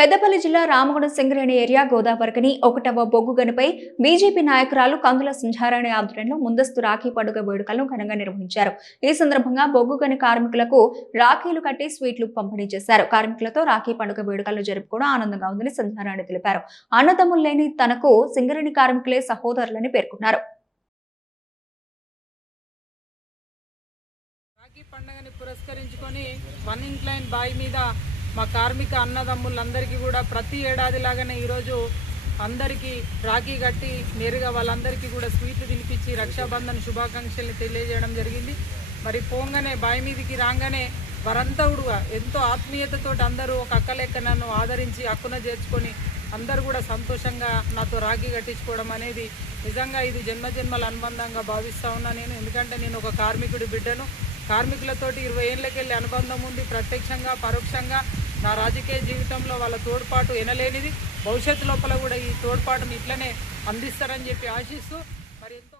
పెద్దపల్లి జిల్లా రామగుండం సింగరేణి ఏరియా గోదావరికని 1వ బొగ్గు గనిపై బీజేపీ నాయకురాలు కందుల సంధ్యారాణి ఆధ్వర్యంలో ముందస్తు రాఖీ పండుగ వేడుకలను ఘనంగా నిర్వహించారు. ఈ సందర్భంగా బొగ్గు గని కార్మికులకు రాఖీలు కట్టి స్వీట్లు పంపిణీ చేశారు. కార్మికులతో రాఖీ పండుగ వేడుకలను జరుపుకోవడం ఆనందంగా ఉందని సంధ్యారాణి తెలిపారు. అన్నదమ్ములు లేని తనకు సింగరేణి కార్మికులే సహోదరులని పేర్కొన్నారు. రాఖీ పండుగని పురస్కరించుకొని వన్ ఇంక్లైన్ బాయ్ మీద మా కార్మిక అన్నదమ్ములందరికీ కూడా ప్రతి ఏడాది లాగానే ఈరోజు అందరికీ రాఖీ కట్టి నేరుగా వాళ్ళందరికీ కూడా స్వీట్లు తినిపించి రక్షాబంధన్ శుభాకాంక్షల్ని తెలియజేయడం జరిగింది. మరి పోంగానే బాయ్ మీదికి రాగానే వారంతా కూడా ఎంతో ఆత్మీయతతో అందరూ ఒక అక్క లెక్క నన్ను ఆదరించి అక్కున చేర్చుకొని అందరూ కూడా సంతోషంగా నాతో రాఖీ కట్టించుకోవడం అనేది నిజంగా ఇది జన్మజన్మల అనుబంధంగా భావిస్తూ ఉన్నా నేను. ఎందుకంటే నేను ఒక కార్మికుడి బిడ్డను. కార్మికులతోటి 20 ఏళ్ళకెళ్ళి అనుబంధం ఉంది. ప్రత్యక్షంగా పరోక్షంగా నా రాజకీయ జీవితంలో వాళ్ళ తోడ్పాటు ఎనలేనిది. భవిష్యత్తు లోపల కూడా ఈ తోడ్పాటును ఇట్లనే అందిస్తారని చెప్పి ఆశిస్తూ మరి ఎంతో